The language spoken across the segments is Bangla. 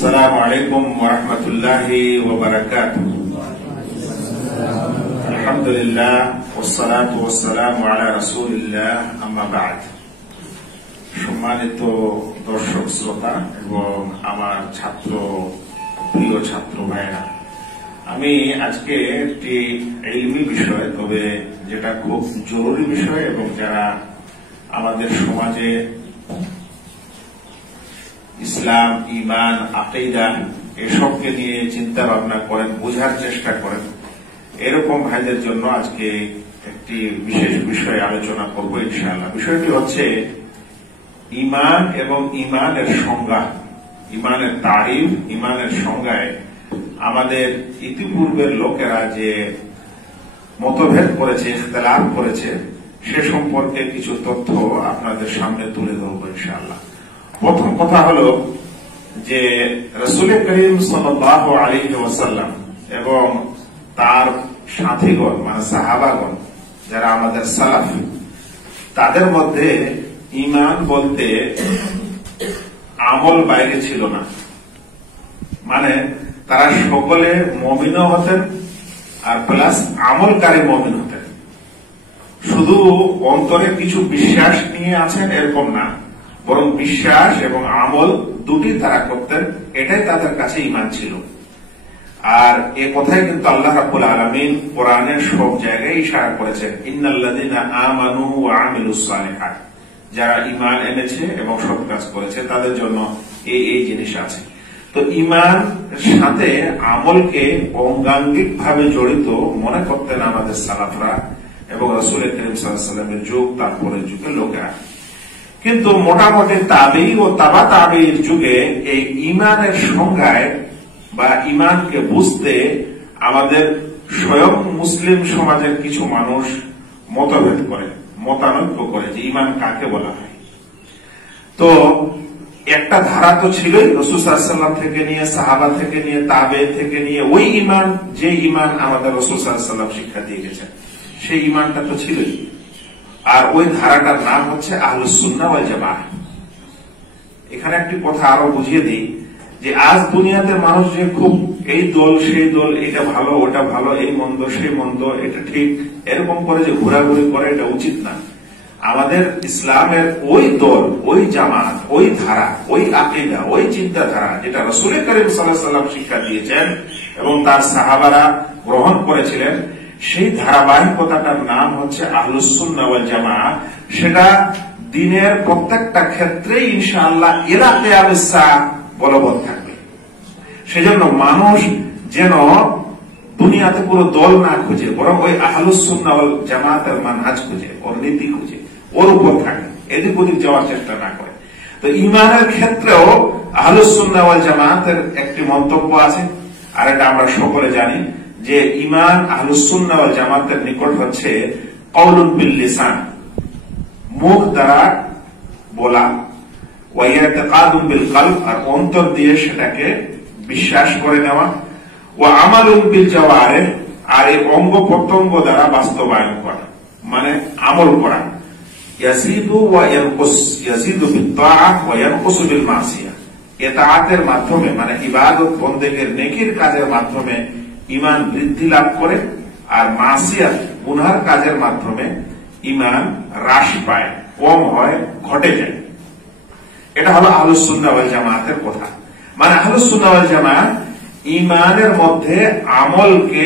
السلام عليكم ورحمة الله وبركاته. الحمد لله والصلاة والسلام على رسول الله أما بعد. সম্মানিত দর্শক শ্রোতা এবং আমার প্রিয় ছাত্র ভাইরা, আমি আজকে একটি ইলমি বিষয়, তবে যেটা খুব জরুরি বিষয় এবং যারা আমাদের সমাজে ইসলাম, ঈমান, আকীদা এসবকে নিয়ে চিন্তা ভাবনা করেন, বোঝার চেষ্টা করেন, এরকম ভাইদের জন্য আজকে একটি বিশেষ বিষয়ে আলোচনা করব ইনশাআল্লাহ। বিষয়টি হচ্ছে ঈমান এবং ঈমানের সংজ্ঞা, ঈমানের তারিফ, ঈমানের সংজ্ঞায় আমাদের ইতিপূর্বের লোকেরা যে মতভেদ করেছে, ইখতিলাফ করেছে, সে সম্পর্কে কিছু তথ্য আপনাদের সামনে তুলে ধরব ইনশাআল্লাহ। প্রথম কথা হলো যে রাসূল করিম সাল্লাল্লাহু আলাইহি ওয়াসাল্লাম এবং তার সাথীগণ মানে সাহাবাগণ যারা আমাদের সালাফ, তাদের মধ্যে ঈমান বলতে আমল বাইরে ছিল না। মানে তারা সকলে মুমিনও হতেন আর প্লাস আমলকারী মুমিন হতেন। শুধু অন্তরে কিছু বিশ্বাস নিয়ে আছেন এরকম না, বরং বিশ্বাস এবং আমল দুটি তারা করতেন, এটাই তাদের কাছে ঈমান ছিল। আর এ কথাই কিন্তু আল্লাহ রাব্বুল আলামিন কোরআনের সব জায়গায় ইশারা করেছেন, ইন্নাল্লাযীনা আমানু ওয়া আমিলুস সালিহাত, যারা ঈমান এনেছে এবং সৎ কাজ করেছে তাদের জন্য এই জিনিস আছে। তো ঈমান সাথে আমলকে অঙ্গাঙ্গিক ভাবে জড়িত মনে করতেন আমাদের সালাফরা এবং রাসূল করিম সাল্লাল্লাহু আলাইহি ওয়াসাল্লামের যুগ, তারপরের যুগের লোকেরা। কিন্তু মোটামুটি তাবী ও তাবা তাবীর যুগে এই ঈমানের সংজ্ঞায় বা ঈমানকে বুঝতে আমাদের স্বয়ং মুসলিম সমাজের কিছু মানুষ মতভেদ করে, মতানৈক্য করে যে ঈমান কাকে বলা হয়। তো একটা ধারা তো ছিলই, রাসূল সাল্লাল্লাহু আলাইহি ওয়াসাল্লাম থেকে নিয়ে, সাহাবা থেকে নিয়ে, তাবে থেকে নিয়ে, ওই ঈমান, যে ঈমান আমাদের রাসূল সাল্লাল্লাহু আলাইহি ওয়াসাল্লাম শিক্ষা দিয়ে গেছেন, সেই ঈমানটা তো ছিলই। আর ওই ধারাটার নাম হচ্ছে আহলুস সুন্নাহ ওয়াল জামাআহ। এখানে একটি কথা আরো বুঝিয়ে দিই যে আজ দুনিয়াতে মানুষ যে খুব এই দল সেই দল, এটা ভালো ওটা ভালো, এই মন্দ সেই মন্দ, এটা ঠিক, এরকম করে যে ঘোরাঘুরি করে, এটা উচিত না। আমাদের ইসলামের ওই দল, ওই জামাত, ওই ধারা, ওই আকীদা, ওই চিন্তাধারা যেটা রাসূল করিম সাল্লাল্লাহু আলাইহি ওয়াসাল্লাম শিক্ষা দিয়েছেন এবং তার সাহাবারা গ্রহণ করেছিলেন, সেই ধারাবাহিকতাটার নাম হচ্ছে আহলুস সুন্নাহ ওয়াল জামাআহ। সেটা দিনের প্রত্যেকটা ক্ষেত্রেই ইনশাআল্লাহ ইলা কিয়ামাস সাআহ বলবৎ থাকবে। সেজন্য মানুষ যেন দুনিয়াতে পুরো দল না খুঁজে, বরং ওই আহলুস সুন্নাহ ওয়াল জামাআতের মানহাজ খুঁজে, ওর নীতি খুঁজে, ওর উপর থাকে, এদিক ওদিক যাওয়ার চেষ্টা না করে। তো ঈমানের ক্ষেত্রেও আহলুস সুন্নাহ ওয়াল জামাআতের একটি মন্তব্য আছে, আর এটা আমরা সকলে জানি যে ঈমান আহলুস সুন্নাহ ওয়াল জামাতের নিকট হচ্ছে কওলুন বিল লিসান, মুখ দ্বারা বলা, ওয়া ইতিকাদুন বিল কলব, আর অন্তর দিয়ে সেটাকে বিশ্বাস করে নেওয়া, ওয়া আমালুন বিল জাওয়ারিহ, আর এই অঙ্গ প্রত্যঙ্গ দ্বারা বাস্তবায়ন করা, মানে আমল করা। ইয়াজিদু ওয়া ইয়ানকুস, ইয়াজিদু বিত তাআহ ওয়া ইয়ানকুসু বিল মাসিয়াহ, ইতাআতের মাধ্যমে মানে ইবাদত বন্দেগের নেকির কাজের মাধ্যমে ঈমান বৃদ্ধি লাভ করে, আর মাসিয়াত গুনার কাজের মাধ্যমে ঈমান হ্রাস পায়, কম হয়, ঘটে যায়। এটা হলো আহলুস সুন্নাহ ওয়াল জামাআতের কথা। মানে আহলুস সুন্নাহ ওয়াল জামাআহ ঈমানের মধ্যে আমলকে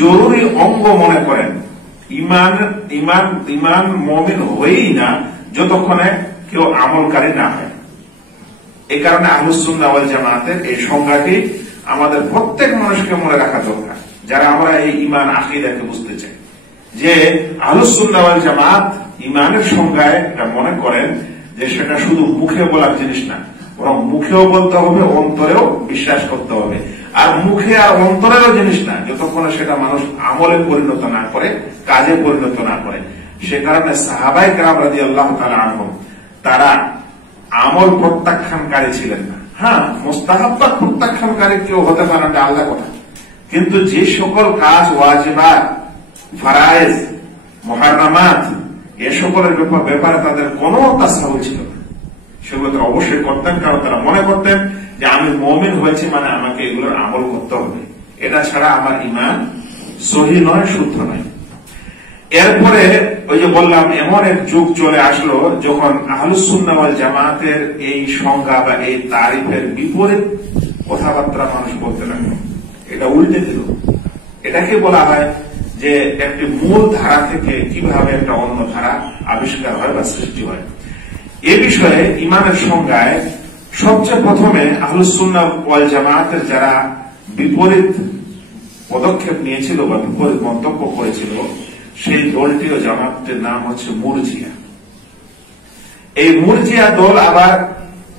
জরুরি অঙ্গ মনে করেন। ঈমান মুমিন হয়ই না যতক্ষণে কেউ আমলকারী না হয়। এই কারণে আহলুস সুন্নাহ ওয়াল জামাআতের এই সংজ্ঞাটি আমাদের প্রত্যেক মানুষকে মনে রাখা দরকার, যারা আমরা এই ঈমান আকীদাকে বুঝতে চাই। যে আহলুস সুন্নাহ ওয়াল জামাত ঈমানের সংজ্ঞায় এটা মনে করেন যে সেটা শুধু মুখে বলার জিনিস না, বরং মুখেও বলতে হবে, অন্তরেও বিশ্বাস করতে হবে। আর মুখে আর অন্তরেরও জিনিস না যতক্ষণ সেটা মানুষ আমলে পরিণত না করে, কাজে পরিণত না করে। সে কারণে সাহাবায়ে কেরাম রাদিয়াল্লাহু তাআলা আনহুম তারা আমল প্রত্যাখ্যানকারী ছিলেন না। হ্যাঁ, মুস্তাহাব্বাত প্রত্যাখ্যানকারী কেউ হতে পারে না, আলাদা কথা, কিন্তু যে সকল কাজ ওয়াজিবাত, ফরায়েজ, মুহাররামাত, এ সকলের ব্যাপারে তাদের কোনো তাসাহুল ছিল না, সেগুলো তারা অবশ্যই করতেন, কারণ তারা মনে করতেন যে আমি মুমিন হয়েছি মানে আমাকে এগুলোর আমল করতে হবে, এটা ছাড়া আমার ঈমান সহি নয়, শুদ্ধ নয়। এরপরে ওই যে বললাম এমন এক যুগ চলে আসলো যখন আহলুস সুন্নাহ ওয়াল জামাতের এই সংজ্ঞা বা এই তারিফের বিপরীত কথাবার্তা মানুষ বলতে লাগলো, এটা উল্টে দিল। এটাকে বলা হয় যে একটি মূল ধারা থেকে কিভাবে একটা অন্য ধারা আবিষ্কার হয় বা সৃষ্টি হয়। এ বিষয়ে ইমানের সংজ্ঞায় সবচেয়ে প্রথমে আহলুস সুন্নাহ ওয়াল জামাতের যারা বিপরীত পদক্ষেপ নিয়েছিল বা বিপরীত মন্তব্য করেছিল, সেই দলটি ও জামাতটির নাম হচ্ছে মুরজিয়া। এই মুরজিয়া দল আবার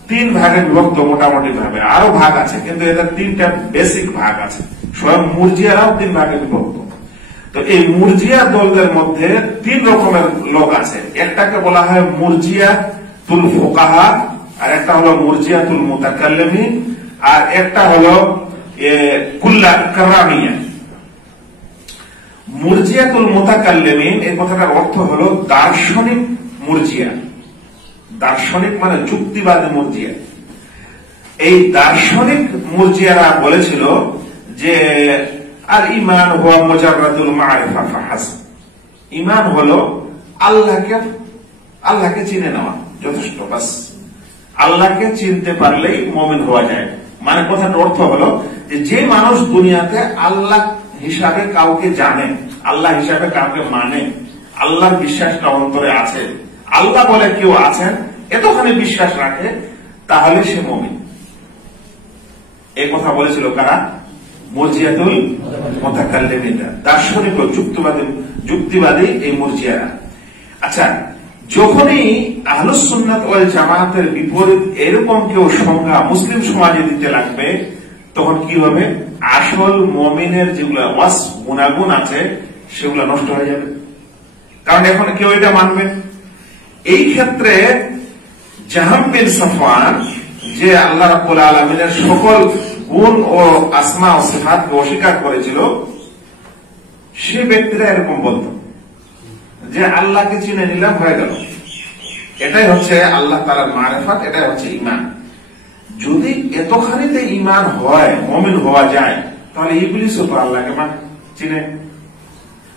তিন ভাগে বিভক্ত, মোটামুটি ভাবে আরো ভাগ আছে, কিন্তু এদের তিনটা বেসিক ভাগ আছে। স্বয়ং মুরজিয়ারাও তিন ভাগে বিভক্ত। তো এই মুরজিয়া দলদের মধ্যে তিন রকমের লোক আছে। একটাকে বলা হয় মুরজিয়াতুল ফুকাহা, আর একটা হলো মুরজিয়াতুল মুতাকাল্লিমিন, আর একটা হলো কুল্লা কারামিয়া। মুরজিয়াতুল মুতাকাল্লিমিন এই কথাটার অর্থ হলো দার্শনিক মুরজিয়া। দার্শনিক মানে যুক্তিবাদী মুরজিয়া। এই দার্শনিক মুরজিয়ারা বলেছিল যে আর ঈমান হুয়া মুজাররাদুল মারিফা ফাহাসব, ঈমান হলো আল্লাহকে চিনে নেওয়া, যথেষ্ট, বাস। আল্লাহকে চিনতে পারলেই মুমিন হওয়া যায়। মানে কথার অর্থ হলো যে মানুষ দুনিয়াতে আল্লাহ হিসাবে কাউকে জানে, আল্লাহ হিসাবে কাউকে মানে, আল্লাহর বিশ্বাসটা অন্তরে আছে, আল্লাহ বলে কেউ আছেন, এতখানি বিশ্বাস রাখে, তাহলে সে মুমিন। এই কথা বলেছিল কারা? মুরজিয়াতুল মুতাকাল্লিমিনরা, দার্শনিক ও যুক্তিবাদী এই মুরজিয়ারা। আচ্ছা, যখনই আহলুস সুন্নাত ওয়াল জামাতের বিপরীত এরকম কেউ সংজ্ঞা মুসলিম সমাজে দিতে লাগবে, তখন কি হবে? আসল মুমিনের যেগুলো গুণাগুণ আছে সেগুলো নষ্ট হয়ে যাবে। কারণ এখন কেউ এটা মানবে। এই ক্ষেত্রে জাহাম বিন সাফওয়ান, যে আল্লাহ রাব্বুল আলামিনের সকল গুণ ও আসমা ও সিফাতকে অস্বীকার করেছিল, সে ব্যক্তিরা এরকম বলত যে আল্লাহকে চিনে নিলাম, হয়ে গেল, এটাই হচ্ছে আল্লাহ তাআলার মারিফাত, এটাই হচ্ছে ঈমান। যদি এতখানিতে ঈমান হয়, মুমিন হওয়া যায়, তাহলে ইবলিসও তো আল্লাহকে চিনে,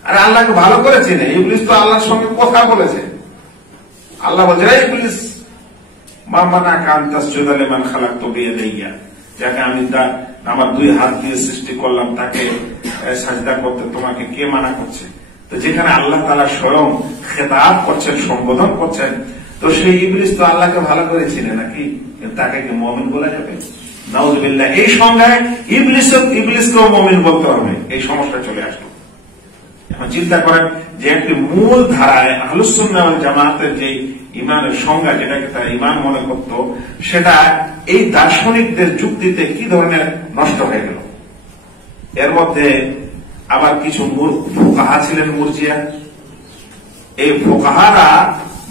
আর আল্লাহকে ভালো করে চিনে। ইবলিস তো আল্লাহর সঙ্গে কথা বলেছে। আল্লাহ বলছে, ইবলিস মা মানাকা আন তাসজুদা লিমান খালাকতু বিয়াদাইয়া, যাকে আমি আমার দুই হাত দিয়ে সৃষ্টি করলাম তাকে সাজদা করতে তোমাকে কে মানা করছে? তো যেখানে আল্লাহ তাআলা স্বয়ং খেতাব করছেন, সম্বোধন করছেন, তো সেই ইবলিস তো আল্লাহকে ভালো করে চিনে নাকি? তাকে কি মুমিন বলা যাবে? নাউযুবিল্লাহ। এই সংজ্ঞায় ইবলিসকেও মুমিন বলতে হবে, এই সমস্যা চলে আসলো। এখন চিন্তা করেন যে একটি মূল ধারায় আহলুস সুন্নাহ ওয়াল জামাতের যে ঈমানের সংজ্ঞা, যেটাকে তারা ঈমান মনে করত, সেটা এই দার্শনিকদের যুক্তিতে কি ধরনের নষ্ট হয়ে গেল। এর মধ্যে আবার কিছু ফুকাহা ছিলেন মুরজিয়া। এই ফুকাহারা,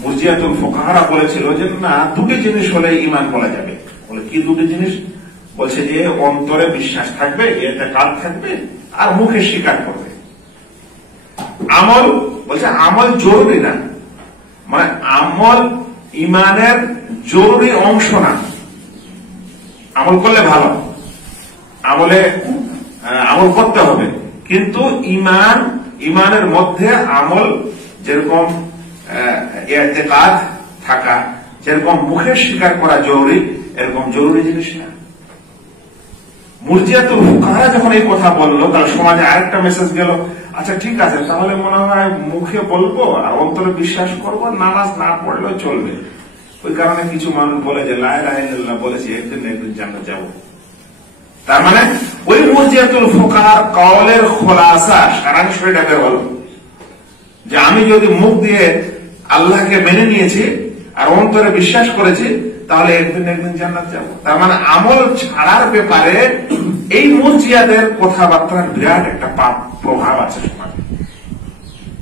মুরজিয়াতুল ফুকাহারা বলেছিল যে না, দুটি জিনিস হলে ঈমান বলা যাবে। বলে কি দুটি জিনিস? বলছে যে অন্তরে বিশ্বাস থাকবে, এতে কাজ থাকবে, আর মুখে স্বীকার করবে। আমল, বলছে আমল জরুরি না, মানে আমল ঈমানের জরুরি অংশ না। আমল করলে ভালো, আমল করতে হবে, কিন্তু ঈমানের মধ্যে আমল যেরকম ইতিকাদ থাকা, যেরকম মুখে স্বীকার করা জরুরি, এরকম জরুরি জিনিস না। মুরজিয়াতুল ফুকাহা যখন এই কথা বললো, তাহলে সমাজে আরেকটা মেসেজ গেল, আচ্ছা ঠিক আছে, তাহলে মনে হয় মুখে বলবো আর অন্তরে বিশ্বাস করবো, নামাজ না পড়লেও চলবে। ওই কারণে কিছু মানুষ বলে যে লা ইলাহা ইল্লাল্লাহ বলেছি, একদিন জান্নাতে যাব। তার মানে ওই মুরজিয়াতুল ফুকাহার কওলের খোলাসা, সারাংশ এটা বের হলো যে আমি যদি মুখ দিয়ে আল্লাহকে মেনে নিয়েছি আর অন্তরে বিশ্বাস করেছি, তাহলে একদিন জান্নাত যাব। তার মানে আমল ছাড়ার ব্যাপারে এই মুরজিয়াদের কথাবার্তার বিরাট একটা প্রভাব আছে সমাজে।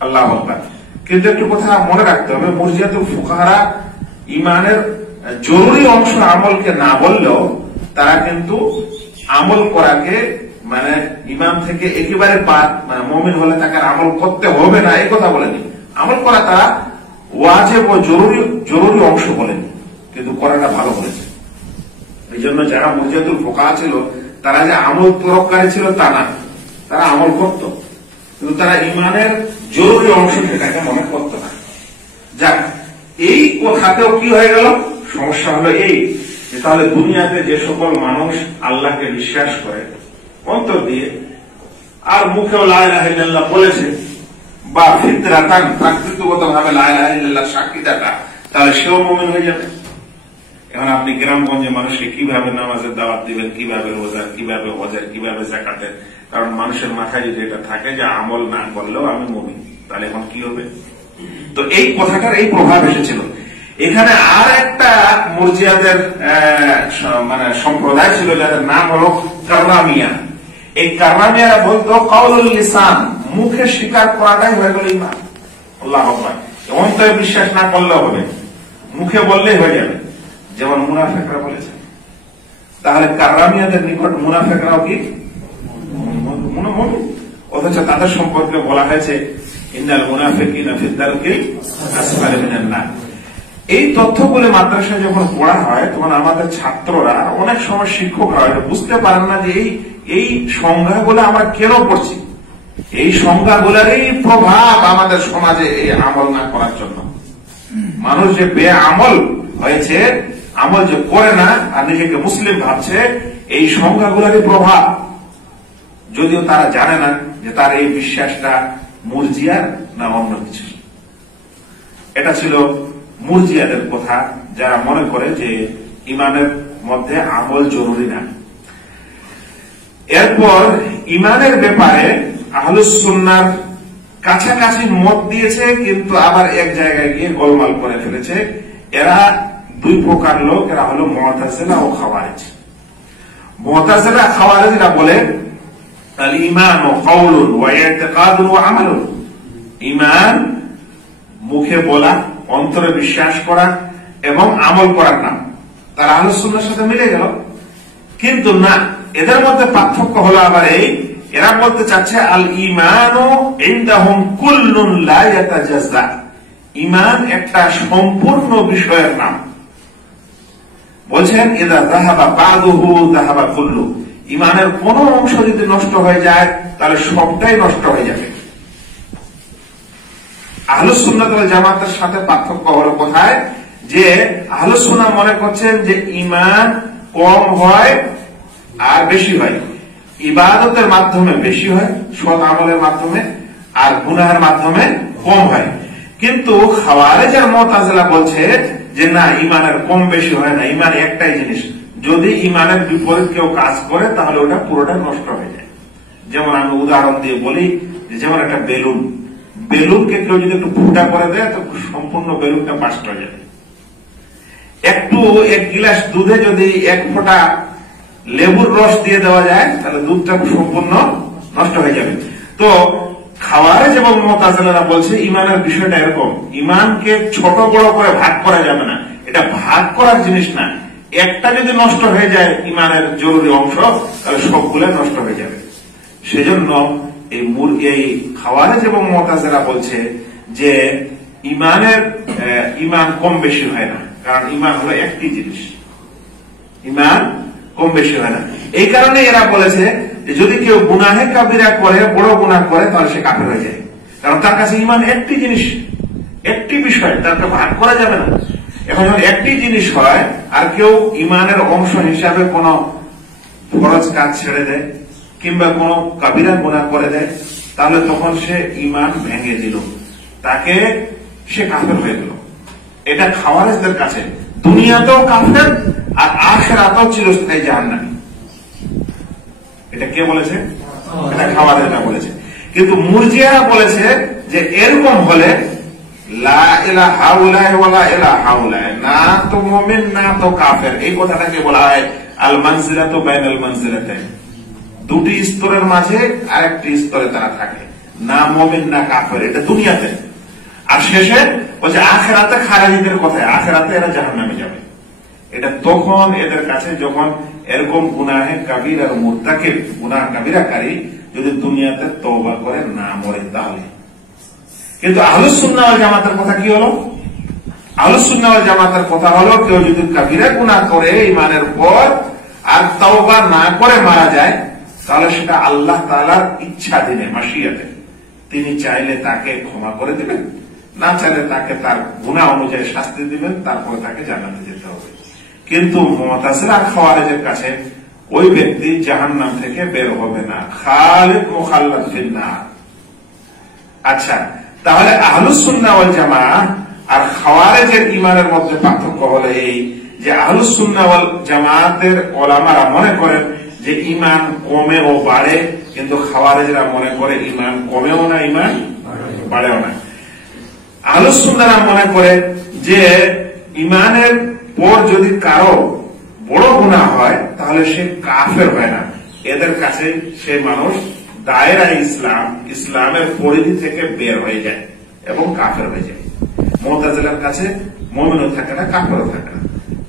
আল্লাহু আকবার। কিন্তু একটু কথা মনে রাখতে হবে, মুরজিয়াতুল ফুকাহারা ঈমানের জরুরি অংশ আমলকে না বললেও তারা কিন্তু আমল করাকে, মানে ঈমান থেকে একেবারে বাদ, মানে মুমিন হলে তাকে আমল করতে হবে না এই কথা বলেনি। আমল করা তারা ওয়াজিব ও জরুরি অংশ বলেনি, কিন্তু করাটা ভালো বলেছে। এই জন্য যারা মুরজিয়াতুল ফুকাহা ছিল তারা যে আমল তরককারী ছিল তা না, তারা আমল করত, কিন্তু তারা ইমানের জরুরি অংশ সেটাকে মনে করত না। যাক, এই কথাতেও কি হয়ে গেল, সমস্যা হলো এই যে তাহলে দুনিয়াতে যে সকল মানুষ আল্লাহকে বিশ্বাস করে অন্তর দিয়ে আর মুখেও লা ইলাহা ইল্লাল্লাহ বলেছে বা ফিতরাতান প্রাকৃতিকগত ভাবে লা ইলাহা ইল্লাল্লাহ সাক্ষী থাকা, তাহলে সেও মুমিন হয়ে যাবে। এখন আপনি গ্রামগঞ্জে মানুষকে কিভাবে নামাজের দাওয়াত দিবেন, কিভাবে রোজার, কিভাবে হজের, কিভাবে যাকাতের, কারণ মানুষের মাথায় যদি এটা থাকে যে আমল না করলেও আমি মুমিন, তাহলে এখন কি হবে? তো এই কথাটার এই প্রভাব এসেছিল। এখানে আর একটা মুরজিয়াদের মানে সম্প্রদায় ছিল যাদের নাম হলো কাররামিয়া। এই কাররামিয়ারা বলতো কাউলুল লিসান, মুখে স্বীকার করাটাই হয়ে গেল ঈমান। আল্লাহু আকবার, অন্তরে বিশ্বাস না করলেও হবে, মুখে বললেই হয়ে যাবে, যেমন মুনাফিকরা বলেছে। তাহলে কাররামিয়াদের নিকট মুনাফিকরাও কি মনু, অথচ তাদের সম্পর্কে বলা হয়েছে ইন্নাল মুনাফিকিনা ফিদ দারকিল আসফালি মিনান নার। এই তথ্যগুলো মাদ্রাসায় যখন পড়া হয় তখন আমাদের ছাত্ররা অনেক সময় শিক্ষকরা বুঝতে পারেন না যে এই সংজ্ঞাগুলো আমরা কেন পড়ছি, এই সংজ্ঞাগুলোরই প্রভাব আমাদের সমাজে এই আমল না করার জন্য। মানুষ যে বেআমল হয়েছে, আমল যে করে না আর নিজেকে মুসলিম ভাবছে, এই সংজ্ঞাগুলোরই প্রভাব, যদিও তারা জানে না যে তার এই বিশ্বাসটা মুরজিয়ার না অন্য কিছু। এটা ছিল মুরজিয়াদের কথা, যারা মনে করে যে ইমানের মধ্যে আমল জরুরি না। এরপর ইমানের ব্যাপারে আহলুস সুন্নাহর কাছাকাছি মত দিয়েছে, কিন্তু আবার এক জায়গায় গিয়ে গোলমাল করে ফেলেছে। এরা দুই প্রকার লোক, এরা হলো মুতাজিলা ও খাওয়ারিজ। মুতাজিলা খাওয়ারিজরা বলে আল ঈমান কাউলুন ওয়া ইতিকাদুন ওয়া আমালুন, ঈমান মুখে বলা, অন্তরে বিশ্বাস করা এবং আমল করার নাম। তারা আহলুস সুন্নাহর সাথে মিলে গেল, কিন্তু না, এদের মধ্যে পার্থক্য হলো আবার এই, এরা বলতে চাচ্ছে আল ঈমানু ইনদাহুম কুল্লুন লা ইয়াতাজাজ্জা, ঈমান একটা সম্পূর্ণ বিষয়ের নাম। বলছেন ইযা যাহাবা বাদুহু যাহাবা কুল্লু, ঈমানের কোন অংশ যদি নষ্ট হয়ে যায় তাহলে সবটাই নষ্ট হয়ে যাবে। আহলুস সুন্নাত ওয়াল জামাতের সাথে পার্থক্য হলো কোথায়, যে আহলুস সুন্নাহ মনে করছেন যে ঈমান কম হয় আর বেশি হয়, ইবাদতের মাধ্যমে বেশি হয়, সৎ আমলের মাধ্যমে, আর গুনাহের মাধ্যমে কম হয়। কিন্তু খাওয়ারিজ আর মুতাজিলা বলছে যে না, ঈমানের কম বেশি হয় না, ঈমান একটাই জিনিস, যদি ঈমানের বিপরীত কেউ কাজ করে তাহলে ওটা পুরোটা নষ্ট হয়ে যায়। যেমন আমি উদাহরণ দিয়ে বলি, যেমন একটা বেলুনকে কেউ যদি একটু ফুটা করে দেয় তো সম্পূর্ণ বেলুনটা বাস্ট হয়ে যাবে। এক গিলাস দুধে যদি এক ফোঁটা লেবুর রস দিয়ে দেওয়া যায় তাহলে দুধটা সম্পূর্ণ নষ্ট হয়ে যাবে। তো খাওয়ারিজ এবং মুতাজিলারা বলছে ঈমানের বিষয়টা এরকম, ঈমানকে ছোট বড় করে ভাগ করা যাবে না, এটা ভাগ করার জিনিস না। একটা যদি নষ্ট হয়ে যায় ঈমানের জরুরি অংশ, তাহলে সবগুলো নষ্ট হয়ে যাবে। সেজন্য এই খাওয়ারিজ এবং মুতাজিলা বলছে যে ঈমান কম বেশি হয় না, কারণ ঈমান হলো একটি জিনিস, ঈমান কম বেশি হয় না। এই কারণে এরা বলেছে যে যদি কেউ গুনাহে কাবিরা করে, বড় গুনাহ করে, তাহলে সে কাফের হয়ে যায়, কারণ তার কাছে ঈমান একটি জিনিস, একটি বিষয়, তাকে ভাগ করা যাবে না। এখন যখন একটি জিনিস হয় আর কেউ ঈমানের অংশ হিসাবে কোন ফরজ কাজ ছেড়ে দেয় কিংবা কোন কাবিরা গুনাহ করে দেয়, তাহলে তখন সে ঈমান ভেঙে দিল, তাকে সে কাফের হয়ে গেল। এটা খাওয়ারিজদের কাছে দুনিয়াতেও কাফের আর আখিরাতেও চিরস্থায়ী জাহান্নামী। এটা কে বলেছে? এটা খাওয়ারিজরা বলেছে। কিন্তু মুরজিয়ারা বলেছে যে এরকম হলে লা ইলাহা হাউলাই ওয়া লা ইলাহা হাউলাই, না তো মুমিন না তো কাফের। এই কথাটাকে বলা হয় আল মানজিলাতু বাইনাল মানজিলাতাইন, দুটি স্তরের মাঝে আরেকটি স্তরে তারা থাকে, না মুমিন না কাফের, এটা দুনিয়াতে। আর শেষে বলছে আখিরাতে খারিজদের কথায়, আখিরাতে এরা জাহান্নামে যাবে। এটা তখন এদের কাছে যখন এরকম গুনাহে কাবিরা আর মুরতাকিব, গুনাহ কাবিরাকারী যদি দুনিয়াতে তওবা করে না মরে তাহলে। কিন্তু আহলুস সুন্নাহ ওয়াল জামাতের কথা কি হলো? আহলুস সুন্নাহ ওয়াল জামাতের কথা হলো কেউ যদি কাবিরা গুনাহ করে ঈমানের পর আর তাওবা না করে মারা যায়, তাহলে সেটা আল্লাহ তাআলার ইচ্ছাধীনে, মাশিয়াতে। তিনি চাইলে তাকে ক্ষমা করে দিবেন, না চাইলে তাকে তার গুনাহ অনুযায়ী শাস্তি দিবেন, তারপরে তাকে জান্নাতে যেতে হবে। কিন্তু মুতাজিলা আর খাওয়ারিজের কাছে ওই ব্যক্তি জাহান্নাম থেকে বের হবে না, খালিদ মুখাল্লাদ ফিন নার। আচ্ছা, তাহলে আহলুস সুন্নাহ ওয়াল জামাআহ আর খাওয়ারিজের ঈমানের মধ্যে পার্থক্য হলো এই যে আহলুস সুন্নাহ ওয়াল জামাআতের উলামারা মনে করেন যে ঈমান কমে ও বাড়ে, কিন্তু খাওয়ারিজরা মনে করে ঈমান কমেও না, ঈমান বাড়েও না। আহলুস সুন্নাহরা মনে করে যে ঈমানের পর যদি কারো বড় গুনাহ হয় তাহলে সে কাফের হয় না, এদের কাছে সে মানুষ দায়রা ইসলাম, ইসলামের পরিধি থেকে বের হয়ে যায় এবং কাফের হয়ে যায়। মুতাজিলার কাছে মুমিনও থাকে না, কাফেরও থাকে না,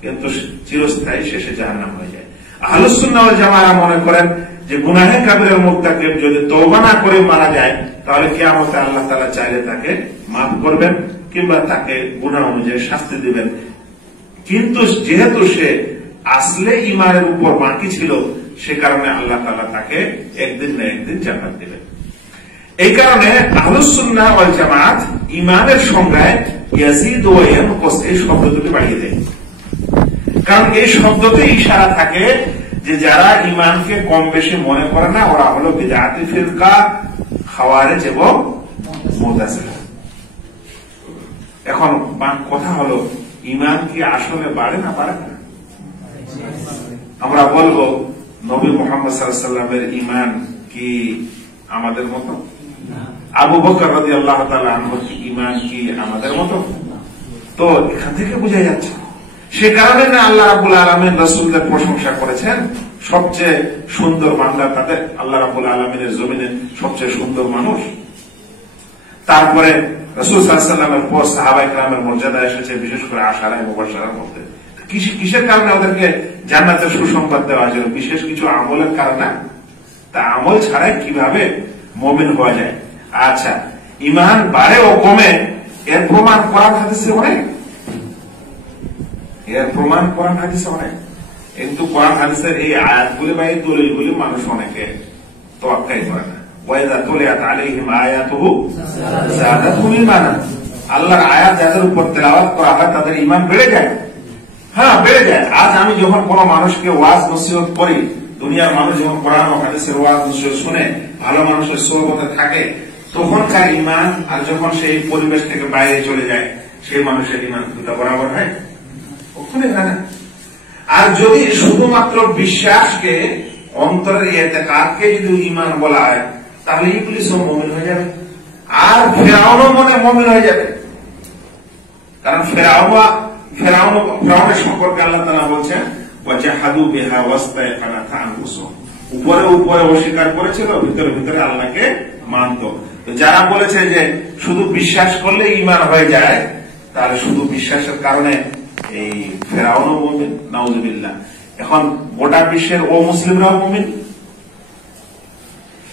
কিন্তু চিরস্থায়ী শেষে জাহান্নাম হয়ে যায়। আহলুস সুন্নাহ ওয়াল জামাআহ মনে করেন যে গুনাহে কাবিরার মুরতাকিব যদি তওবা না করে মারা যায়, তাহলে কিয়ামতে আল্লাহ তাআলা চাইলে তাকে মাফ করবেন কিংবা তাকে গুনাহ অনুযায়ী শাস্তি দিবেন। কিন্তু যেহেতু সে আসলে ঈমানের উপর বাকি ছিল, সে কারণে আল্লাহ তাআলা তাকে একদিন না একদিন জান্নাত দিবেন। এই কারণে আহলুস সুন্নাহ ওয়াল জামাআত ঈমানের সংজ্ঞায় ইয়াজিদ ওয়া ইয়ানকুস এই শব্দ দুটি বাড়িয়ে দেয়। কারণ এই শব্দতে ইশারা থাকে যে যারা ঈমানকে কম বেশি মনে করে না, ওরা হলো বিদআতি ফিরকা, খাওয়ারিজ এবং মুতাজিলা। এখন কথা হলো ঈমান কি আসলে বাড়ে না বাড়ে না? আমরা বলবো নবী মুহাম্মদ সাল্লাল্লাহু আলাইহি ওয়াসাল্লামের ঈমান কি আমাদের মতো? আবু বকর রাদিয়াল্লাহু তাআলা আনহুর ঈমান কি আমাদের মতো? তো এখান থেকে বোঝা যাচ্ছে, সে কারণে না আল্লাহ রাব্বুল আলামিন রাসূলদের প্রশংসা করেছেন, সবচেয়ে সুন্দর বান্দা তাদের, আল্লাহ রাব্বুল আলামিনের জমিনে সবচেয়ে সুন্দর মানুষ। তারপরে রাসূল সাল্লাল্লাহু আলাইহি ওয়াসাল্লামের পর সাহাবায়ে কেরামের মর্যাদা এসেছে, বিশেষ করে আশারা মুবাশশারার মধ্যে। কিসের কারণে ওদেরকে জান্নাতের সুসংবাদ দেওয়া হয়েছিল? বিশেষ কিছু আমলের কারণে। তা আমল ছাড়াই কিভাবে মুমিন হওয়া যায়? আচ্ছা, ঈমান বাড়ে ও কমে এর প্রমাণ কোরআন হাদিসে অনেক, কিন্তু কোরআন হাদিসের এই আয়াতগুলি বা এই দলিলগুলি মানুষ অনেকে তোয়াক্কাই করে না। ওয়াইযা তুলিয়াত আলাইহিম আয়াতুহু যাদাতহুম ঈমানা, আল্লাহর আয়াত যাদের উপর তেলাওয়াত করা হয় তাদের ঈমান বেড়ে যায়। হ্যাঁ, বেড়ে যায়। আজ আমি যখন কোন মানুষকে ওয়াজ নসিহত করি, দুনিয়ার মানুষ যখন কোরআন ও হাদিসের ওয়াজ নসিহত শুনে, ভালো মানুষের সোহবতে থাকে, তখনকার ঈমান আর যখন সেই পরিবেশ থেকে বাইরে চলে যায়, সেই মানুষের ঈমান দুটো বরাবর হয়? কখনোই হয় না। আর যদি শুধুমাত্র বিশ্বাসকে, অন্তরের ইতিকাদকে যদি ঈমান বলা হয়, তাহলে ইবলীসও মুমিন হয়ে যাবে, আর ফিরআউনও মুমিন হয়ে যাবে। কারণ ফিরআউনের সম্পর্কে আল্লাহ তাআলা বলছেন ওয়াজাহাদু বিহা ওয়াস্তায়কানাতহা আনফুসুহুম, উপরে উপরে অস্বীকার করেছিল, ভিতরে ভিতরে আল্লাহকে মানত। যারা বলেছে যে শুধু বিশ্বাস করলে ঈমান হয়ে যায়, তাহলে শুধু বিশ্বাসের কারণে এই ফিরআউনও মুমিন, নাউযুবিল্লাহ। এখন গোটা বিশ্বের ও মুসলিমরাও মুমিন।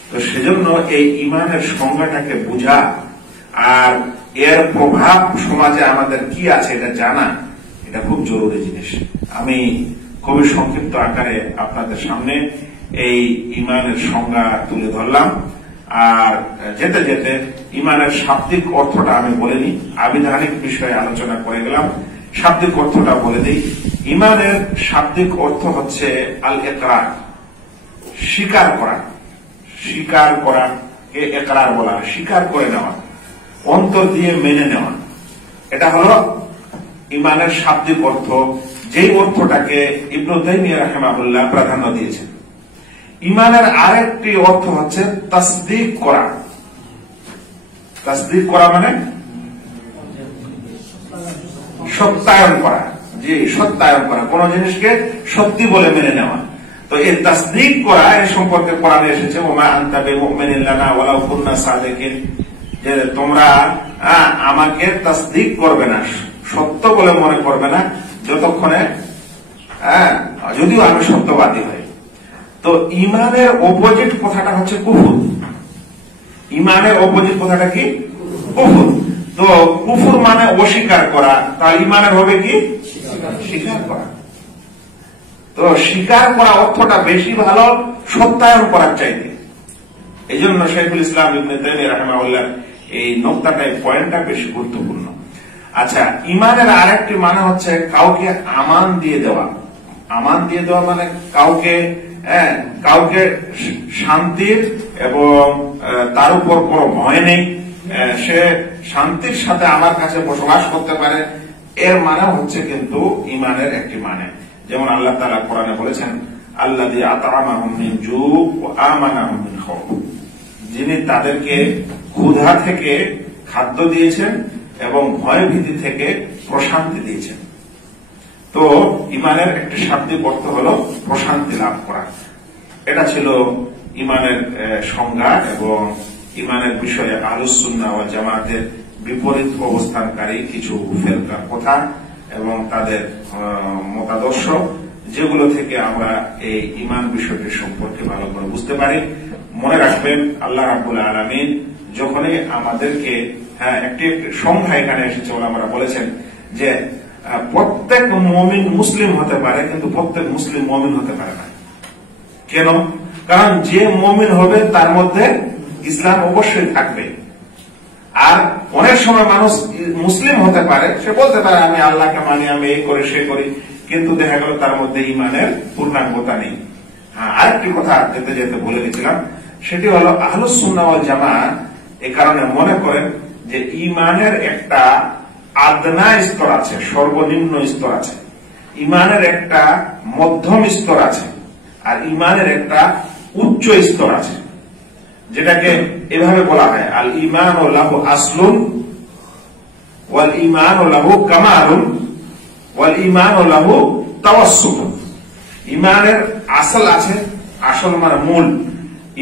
তো সেজন্য এই ঈমানের সংজ্ঞাটাকে বোঝা আর এর প্রভাব সমাজে আমাদের কি আছে এটা জানা, এটা খুব জরুরি জিনিস। আমি খুবই সংক্ষিপ্ত আকারে আপনাদের সামনে এই ঈমানের সংজ্ঞা তুলে ধরলাম। আর যেতে যেতে ঈমানের শাব্দিক অর্থটা আমি বলে নিই, আবিধানিক বিষয়ে আলোচনা করে গেলাম, শাব্দিক অর্থটা বলে দিই। ঈমানের শাব্দিক অর্থ হচ্ছে আল ইকরার, স্বীকার করা। স্বীকার করাকে ইকরার বলা হয়, স্বীকার করে নেওয়া, অন্তর দিয়ে মেনে নেওয়া। এটা হলো ঈমানের শাব্দিক অর্থ, যেই অর্থটাকে ইবনে তাইমিয়া রাহিমাহুল্লাহ প্রাধান্য দিয়েছেন। ঈমানের আরেকটি অর্থ হচ্ছে তাসদীক করা। তাসদীক করা মানে সত্যায়ন করা, যে সত্যায়ন করা, কোন জিনিসকে সত্যি বলে মেনে নেওয়া। তো এই তাসদীক করা এর সম্পর্কে কোরআনে এসেছে ওমা আনতা বিমুমিনিন লানা ওয়ালাউ কুননা সাদিকিন, যে তোমরা আমাকে তাসদীক করবে না, সত্য বলে মনে করবে না যতক্ষণে যদিও আমি সত্যবাদী হই। তো ঈমানের অপোজিট কথাটা হচ্ছে কুফর। ঈমানের অপোজিট কথাটা কি? কুফর। তো কুফর মানে অস্বীকার করা, তাহলে ইমানের হবে কি স্বীকার করা। তো স্বীকার করা অর্থটা বেশি ভালো সত্যায়ন করার চাইতে। এই জন্য শাইখুল ইসলাম ইবনে তাইমিয়া রাহিমাহুল্লাহ এই নোকতাটা, পয়েন্টটা বেশি গুরুত্বপূর্ণ। আচ্ছা, ইমানের আরেকটি মানে হচ্ছে কাউকে আমান দিয়ে দেওয়া। আমান দিয়ে দেওয়া মানে কাউকে শান্তির এবং তার উপর কোনো ভয় নেই, সে শান্তির সাথে আমার কাছে বসবাস করতে পারে, এর মানে হচ্ছে কিন্তু ইমানের একটি মানে। যেমন আল্লাহ তাআলা কোরআনে বলেছেন, আল্লাযী আত'আমাহুম মিন জু' ওয়া আমানাহুম মিন খাউফ, যিনি তাদেরকে ক্ষুধা থেকে খাদ্য দিয়েছেন এবং ভয় ভীতি থেকে প্রশান্তি দিয়েছেন। তো ইমানের একটি শাব্দিক অর্থ হল প্রশান্তি লাভ করা। এটা ছিল ইমানের সংজ্ঞা এবং ইমানের বিষয়ে আহলুস সুন্নাহ ওয়াল জামাতের বিপরীত অবস্থানকারী কিছু ফেরকার কথা এবং তাদের মতাদর্শ, যেগুলো থেকে আমরা এই ইমান বিষয়টি সম্পর্কে ভালো করে বুঝতে পারি। মনে রাখবেন, আল্লাহ রাব্বুল আলামিন যখনই আমাদেরকে একটি সংখ্যা এখানে এসেছে, ওলামারা বলেছেন যে প্রত্যেক মুমিন মুসলিম হতে পারে, কিন্তু প্রত্যেক মুসলিম মুমিন হতে পারে না। কেন? কারণ যে মুমিন হবে তার মধ্যে ইসলাম অবশ্যই থাকবে। আর অনেক সময় মানুষ মুসলিম হতে পারে, সে বলতে পারে আমি আল্লাহকে মানি, আমি এই করি সে করি, কিন্তু দেখা গেল তার মধ্যে ইমানের পূর্ণাঙ্গতা নেই। আরেকটি কথা যেতে যেতে বলে গেছিলাম, সেটি হলো আহলুস সুন্নাহ ওয়াল জামাত এ কারণে মনে করেন যে ইমানের একটা আদনা স্তর আছে, সর্বনিম্ন স্তর আছে, ইমানের একটা মধ্যম স্তর আছে, আর ইমানের একটা উচ্চ স্তর আছে, যেটাকে এভাবে বলা হয় আল ঈমান লাহু আসলুন ওয়াল ঈমান লাহু কামালুন ওয়াল ঈমান লাহু তাওয়াসসুত। ইমানের আসল আছে, আসল মানে মূল,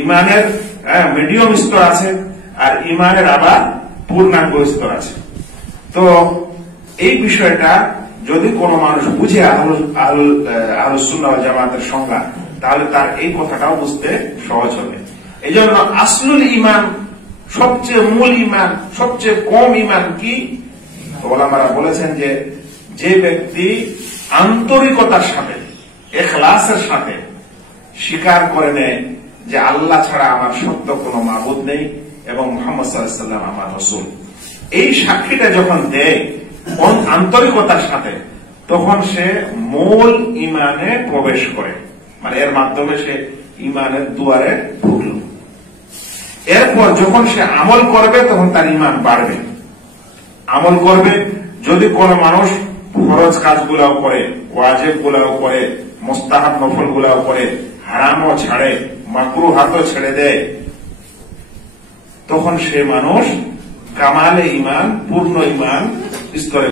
ইমানের মিডিয়াম স্তর আছে, আর ইমানের আবার পূর্ণাঙ্গ স্তর আছে। তো এই বিষয়টা যদি কোনো মানুষ বুঝে আহলুস সুন্নাহ ওয়াল জামাতের সংজ্ঞা, তাহলে তার এই কথাটাও বুঝতে সহজ হবে। এই জন্য আসলুল ইমান, সবচেয়ে মূল ইমান, সবচেয়ে কম ইমান কি? ওলামারা বলেছেন যে যে ব্যক্তি আন্তরিকতার সাথে, ইখলাসের সাথে স্বীকার করে নেয় যে আল্লাহ ছাড়া আমার সত্য কোনো মাবুদ নেই এবং মুহাম্মদ সাল্লাল্লাহু আলাইহি ওয়াসাল্লাম আমার রাসূল, এই সাক্ষীটা যখন দেয় আন্তরিকতার সাথে, তখন সে মূল ইমানে প্রবেশ করে, মানে এর মাধ্যমে সে ইমানের দুয়ারে ঢুকল। এরপর যখন সে আমল করবে তখন তার ইমান বাড়বে, আমল করবে। যদি কোনো মানুষ ফরজ কাজগুলাও করে, ওয়াজিব গুলাও করে, মুস্তাহাব নফল গুলাও করে, হারামও ছাড়ে, মাকরুহাতও ছেড়ে দেয়, তখন সে মানুষ কামালে ইমান, পূর্ণ ইমান স্তরে